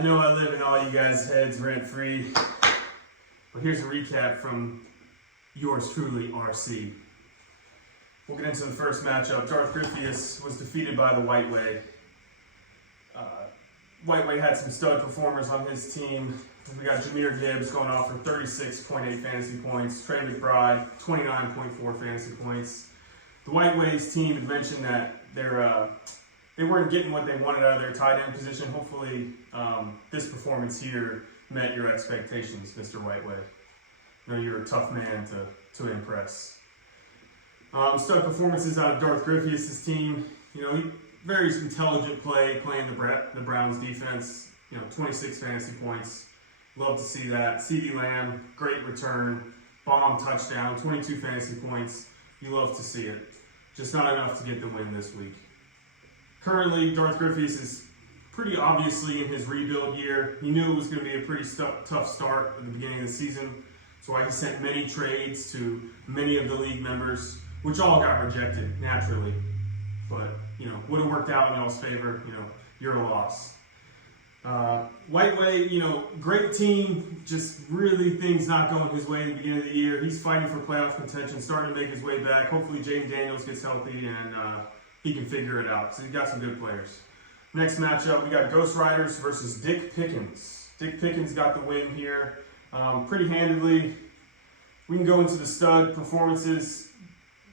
I know I live in all you guys' heads rent-free, but here's a recap from yours truly, RC. We'll get into the first matchup. Darth Griffius was defeated by the White Way. White Way had some stud performers on his team. We got Jameer Gibbs going off for 36.8 fantasy points. Trey McBride, 29.4 fantasy points. The White Way's team had mentioned that they weren't getting what they wanted out of their tight end position. Hopefully, this performance here met your expectations, Mr. White Way. I know you're a tough man to impress. Stud performances out of Darth Griffius' team. Very intelligent play, playing the Browns defense. 26 fantasy points. Love to see that. CeeDee Lamb, great return. Bomb touchdown, 22 fantasy points. You love to see it. Just not enough to get the win this week. Currently, Darth Griffius is pretty obviously in his rebuild year. He knew it was going to be a pretty tough start at the beginning of the season. That's why he sent many trades to many of the league members, which all got rejected, naturally. But, would have worked out in y'all's favor. You're a loss. White Way, great team, just really things not going his way at the beginning of the year. He's fighting for playoff contention, starting to make his way back. Hopefully Jaden Daniels gets healthy and he can figure it out. So he's got some good players. Next matchup, we got Ghost Riders versus Dick Pickens. Dick Pickens got the win here pretty handedly. We can go into the stud performances.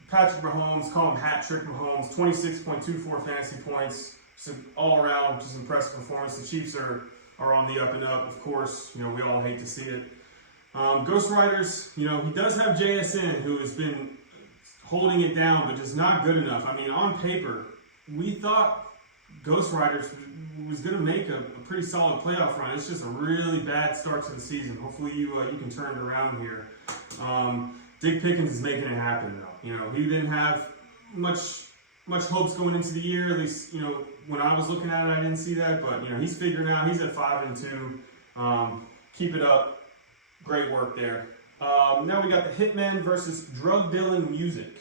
Patrick Mahomes, call him Hat Trick Mahomes, 26.24 fantasy points. Just all around, just impressive performance. The Chiefs are on the up and up, of course. We all hate to see it. Ghost Riders, he does have JSN, who has been holding it down, but just not good enough. On paper, we thought Ghost Riders was going to make a pretty solid playoff run. It's just a really bad start to the season. Hopefully you can turn it around here. Dick Pickens is making it happen, though. He didn't have much hopes going into the year. At least, when I was looking at it, I didn't see that. But, he's figuring out. He's at 5-2. Keep it up. Great work there. Now we got the Hitman versus Drug Dealing Music.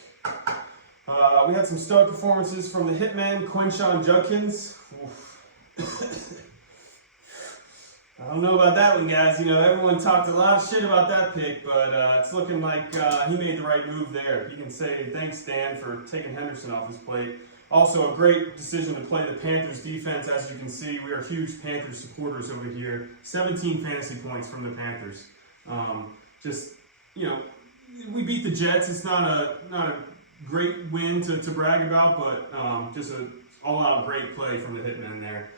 We had some stud performances from the Hitman, Quinshon Judkins. I don't know about that one, guys. Everyone talked a lot of shit about that pick, but it's looking like he made the right move there. You can say thanks, Dan, for taking Henderson off his plate. Also, a great decision to play the Panthers defense. As you can see, we are huge Panthers supporters over here. 17 fantasy points from the Panthers. We beat the Jets. It's not a great win to brag about, but just an all-out great play from the Hitman there.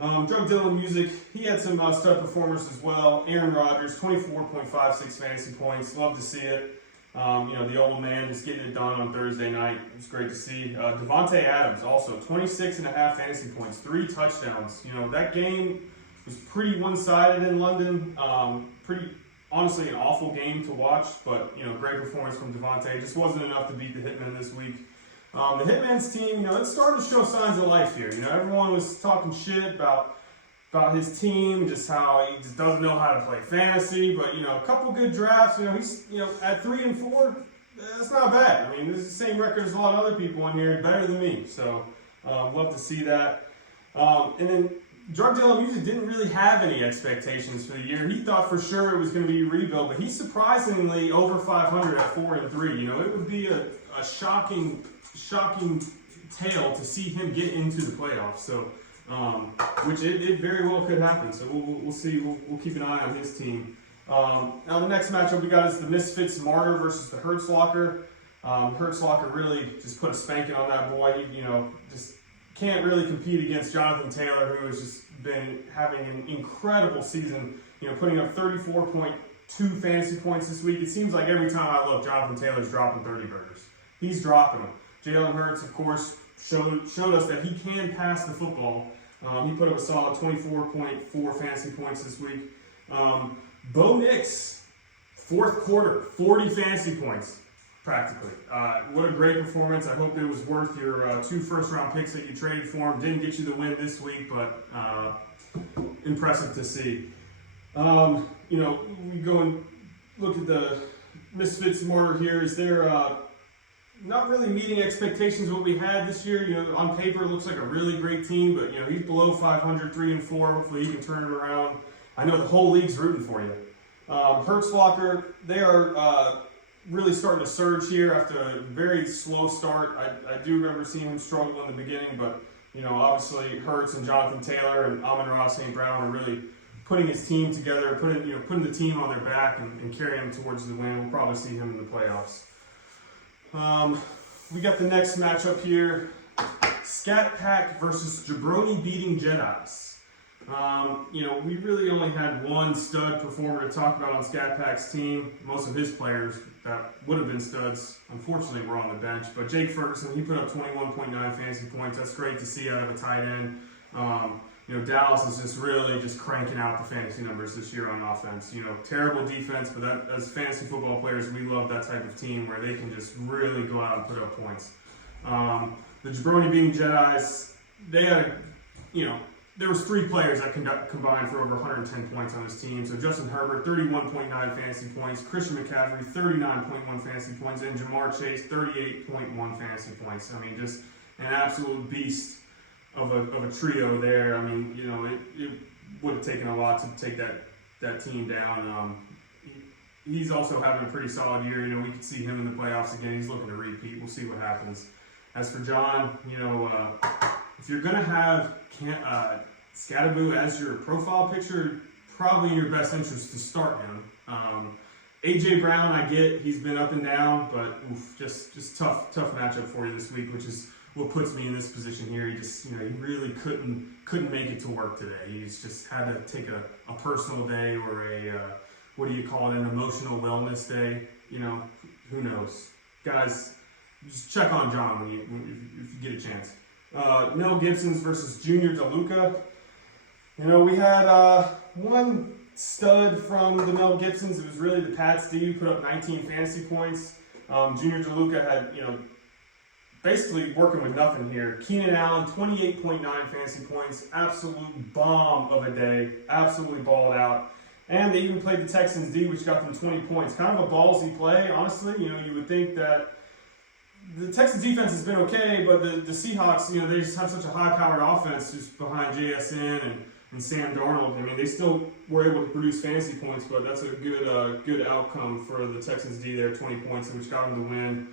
Drug Dealing Music, he had some stud performers as well. Aaron Rodgers, 24.56 fantasy points. Love to see it. The old man just getting it done on Thursday night. It was great to see. Devontae Adams, also 26.5 fantasy points, 3 touchdowns. That game was pretty one-sided in London. Honestly, an awful game to watch, but, great performance from Devontae. Just wasn't enough to beat the Hitman this week. The Hitman's team, it's starting to show signs of life here. Everyone was talking shit about his team, just how he just doesn't know how to play fantasy. But, a couple good drafts. He's, at 3-4, that's not bad. This is the same record as a lot of other people in here, better than me. So, love to see that. And then Drug Dealing Music didn't really have any expectations for the year. He thought for sure it was going to be a rebuild, but he's surprisingly over 500 at 4-3. It would be a shocking tale to see him get into the playoffs. So, which it very well could happen. So we'll see. We'll keep an eye on his team. Now the next matchup we got is the Misfits Martyr versus the Hertzlocker. Hertzlocker really just put a spanking on that boy. He, just can't really compete against Jonathan Taylor, who has just been having an incredible season. Putting up 34.2 fantasy points this week. It seems like every time I look, Jonathan Taylor's dropping 30 burgers. He's dropping them. Jalen Hurts, of course, showed us that he can pass the football. He put up a solid 24.4 fantasy points this week. Bo Nix, fourth quarter, 40 fantasy points, practically. What a great performance. I hope it was worth your 2 first-round picks that you traded for him. Didn't get you the win this week, but impressive to see. We go and look at the Misfits Martyr here. Is there not really meeting expectations what we had this year. You know, on paper it looks like a really great team, but you know, he's below 500, 3-4. Hopefully he can turn it around. I know the whole league's rooting for you. Hertzlocker, they are really starting to surge here after a very slow start. I do remember seeing him struggle in the beginning, but you know, obviously Hertz and Jonathan Taylor and Amon-Ra St. Brown are really putting his team together, putting the team on their back and carrying them towards the win. We'll probably see him in the playoffs. We got the next matchup here: Scat Pack versus Jabroni Beating Jedis. You know, we really only had one stud performer to talk about on Scat Pack's team. Most of his players that would have been studs, unfortunately, were on the bench. But Jake Ferguson, he put up 21.9 fantasy points. That's great to see out of a tight end. You know, Dallas is just really cranking out the fantasy numbers this year on offense. You know, terrible defense, but that, as fantasy football players, we love that type of team where they can just really go out and put up points. The Jabroni Beating Jedis, they had, you know, there was 3 players that combined for over 110 points on his team. So Justin Herbert, 31.9 fantasy points. Christian McCaffrey, 39.1 fantasy points. And Jamar Chase, 38.1 fantasy points. I mean, just an absolute beast of a trio there. I mean, you know, it would have taken a lot to take that team down. He's also having a pretty solid year. You know, we could see him in the playoffs again. He's looking to repeat. We'll see what happens. As for John, you know, if you're going to have Scattaboo as your profile picture, probably in your best interest to start him. A.J. Brown, I get he's been up and down, but just tough matchup for you this week, which is what puts me in this position here. He just, you know, he really couldn't make it to work today. He's just had to take a personal day or what do you call it, an emotional wellness day. You know, who knows? Guys, just check on John if you get a chance. Mel Gibson's versus Junior DeLuca. You know, we had one stud from the Mel Gibsons. It was really the Pats D who put up 19 fantasy points. Junior DeLuca had, you know, basically working with nothing here. Keenan Allen, 28.9 fantasy points. Absolute bomb of a day. Absolutely balled out. And they even played the Texans D, which got them 20 points. Kind of a ballsy play, honestly. You know, you would think that the Texans defense has been okay, but the Seahawks, you know, they just have such a high-powered offense just behind JSN and Sam Darnold. I mean, they still were able to produce fantasy points, but that's a good outcome for the Texans D there, 20 points, which got them the win.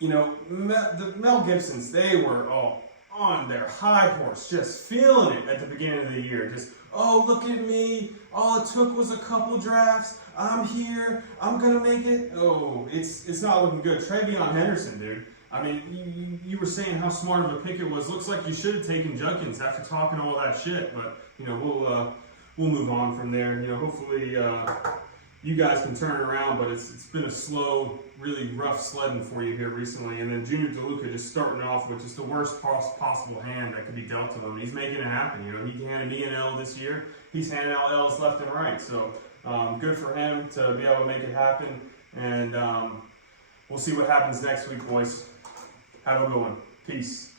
You know, the Mel Gibsons, they were all on their high horse, just feeling it at the beginning of the year. Just, oh, look at me. All it took was a couple drafts. I'm here. I'm going to make it. Oh, it's not looking good. Travion Henderson, dude. I mean, you were saying how smart of a pick it was. Looks like you should have taken Judkins after talking all that shit. But, you know, we'll move on from there. You know, hopefully you guys can turn it around. But it's been a slow, really rough sledding for you here recently. And then Junior DeLuca just starting off with just the worst possible hand that could be dealt to him. He's making it happen. You know, he handed me an L this year. He's handing out L's left and right. So good for him to be able to make it happen. And we'll see what happens next week, boys. Have a good one. Peace.